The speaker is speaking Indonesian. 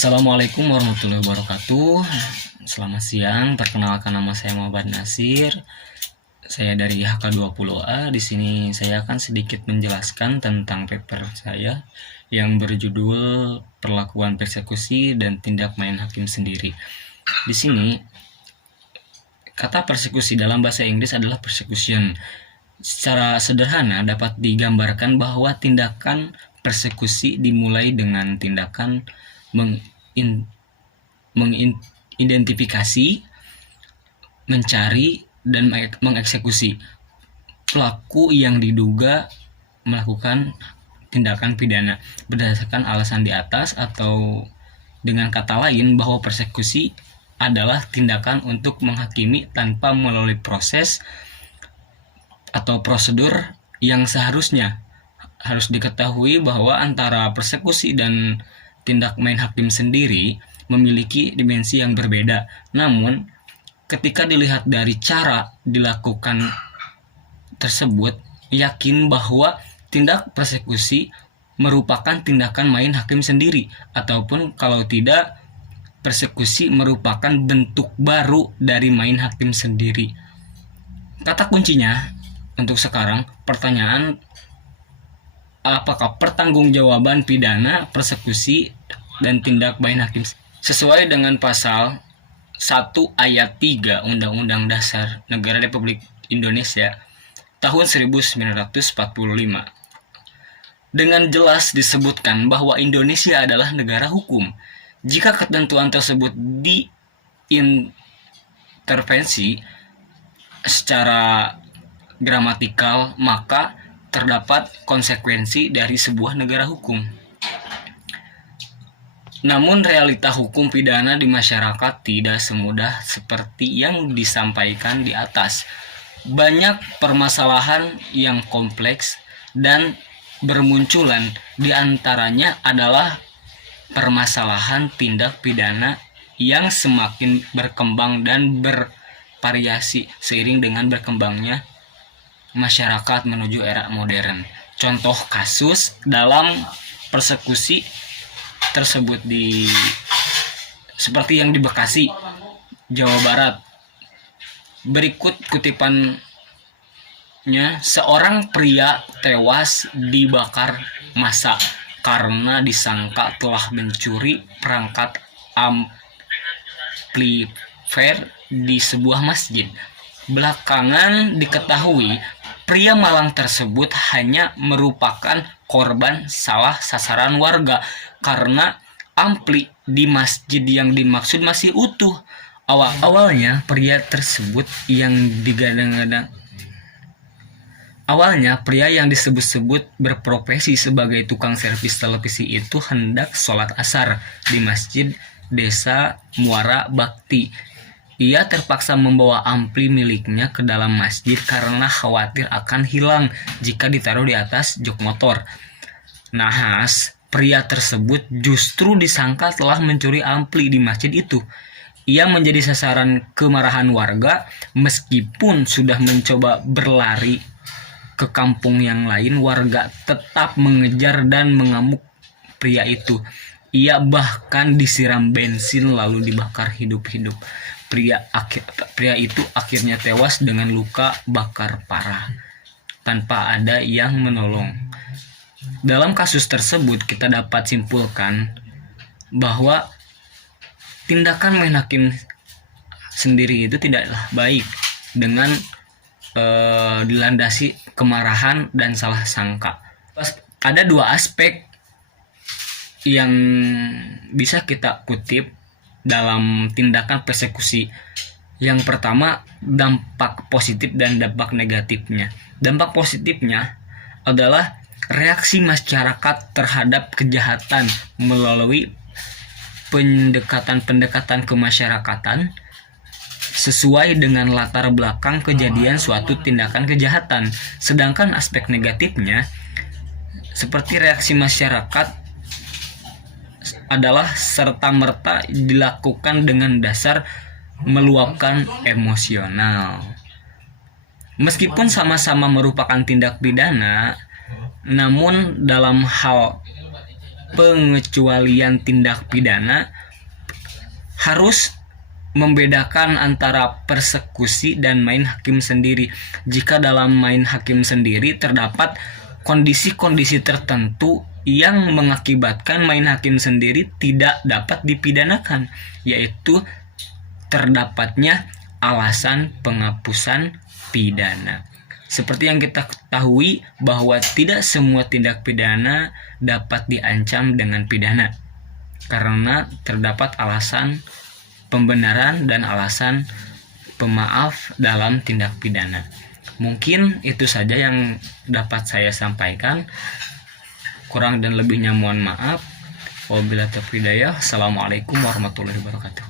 Assalamualaikum warahmatullahi wabarakatuh. Selamat siang. Perkenalkan, nama saya Muhammad Nasir. Saya dari HK20A. Di sini saya akan sedikit menjelaskan tentang paper saya yang berjudul Perlakuan Persekusi dan Tindak Main Hakim Sendiri. Di sini kata persekusi dalam bahasa Inggris adalah persecution. Secara sederhana dapat digambarkan bahwa tindakan persekusi dimulai dengan tindakan mengidentifikasi, mencari, dan mengeksekusi pelaku yang diduga melakukan tindakan pidana berdasarkan alasan di atas, atau dengan kata lain bahwa persekusi adalah tindakan untuk menghakimi tanpa melalui proses atau prosedur yang seharusnya. Harus diketahui bahwa antara persekusi dan tindak main hakim sendiri memiliki dimensi yang berbeda. Namun, ketika dilihat dari cara dilakukan tersebut, yakin bahwa tindak persekusi merupakan tindakan main hakim sendiri, ataupun kalau tidak, persekusi merupakan bentuk baru dari main hakim sendiri. Kata kuncinya untuk sekarang, pertanyaan apakah pertanggungjawaban pidana, persekusi, dan tindak main hakim sesuai dengan pasal 1 ayat 3 Undang-Undang Dasar Negara Republik Indonesia tahun 1945. Dengan jelas disebutkan bahwa Indonesia adalah negara hukum. Jika ketentuan tersebut diintervensi secara gramatikal, maka terdapat konsekuensi dari sebuah negara hukum. Namun realita hukum pidana di masyarakat tidak semudah seperti yang disampaikan di atas. Banyak permasalahan yang kompleks dan bermunculan, di antaranya adalah permasalahan tindak pidana yang semakin berkembang dan bervariasi seiring dengan berkembangnya masyarakat menuju era modern. Contoh kasus dalam persekusi tersebut seperti yang di Bekasi, Jawa Barat. Berikut kutipannya: seorang pria tewas dibakar massa karena disangka telah mencuri perangkat amplifier di sebuah masjid. Belakangan diketahui pria malang tersebut hanya merupakan korban salah sasaran warga karena ampli di masjid yang dimaksud masih utuh. Awalnya pria yang disebut-sebut berprofesi sebagai tukang servis televisi itu hendak sholat asar di masjid desa Muara Bakti. Ia terpaksa membawa ampli miliknya ke dalam masjid karena khawatir akan hilang jika ditaruh di atas jok motor. Nahas, pria tersebut justru disangka telah mencuri ampli di masjid itu. Ia menjadi sasaran kemarahan warga. Meskipun sudah mencoba berlari ke kampung yang lain, warga tetap mengejar dan mengamuk pria itu. Ia bahkan disiram bensin lalu dibakar hidup-hidup. Pria itu akhirnya tewas dengan luka bakar parah tanpa ada yang menolong. Dalam kasus tersebut kita dapat simpulkan bahwa tindakan main hakim sendiri itu tidaklah baik dengan dilandasi kemarahan dan salah sangka. Ada dua aspek yang bisa kita kutip dalam tindakan persekusi. Yang pertama, dampak positif dan dampak negatifnya. Dampak positifnya adalah reaksi masyarakat terhadap kejahatan melalui pendekatan kemasyarakatan sesuai dengan latar belakang kejadian suatu tindakan kejahatan. Sedangkan aspek negatifnya seperti reaksi masyarakat adalah serta-merta dilakukan dengan dasar meluapkan emosional. Meskipun sama-sama merupakan tindak pidana, namun dalam hal pengecualian tindak pidana harus membedakan antara persekusi dan main hakim sendiri. Jika dalam main hakim sendiri terdapat kondisi-kondisi tertentu yang mengakibatkan main hakim sendiri tidak dapat dipidanakan, yaitu terdapatnya alasan penghapusan pidana. Seperti yang kita ketahui bahwa tidak semua tindak pidana dapat diancam dengan pidana karena terdapat alasan pembenaran dan alasan pemaaf dalam tindak pidana. Mungkin itu saja yang dapat saya sampaikan. Kurang dan lebihnya mohon maaf. Wabillahi taufiq hidayah. Assalamualaikum warahmatullahi wabarakatuh.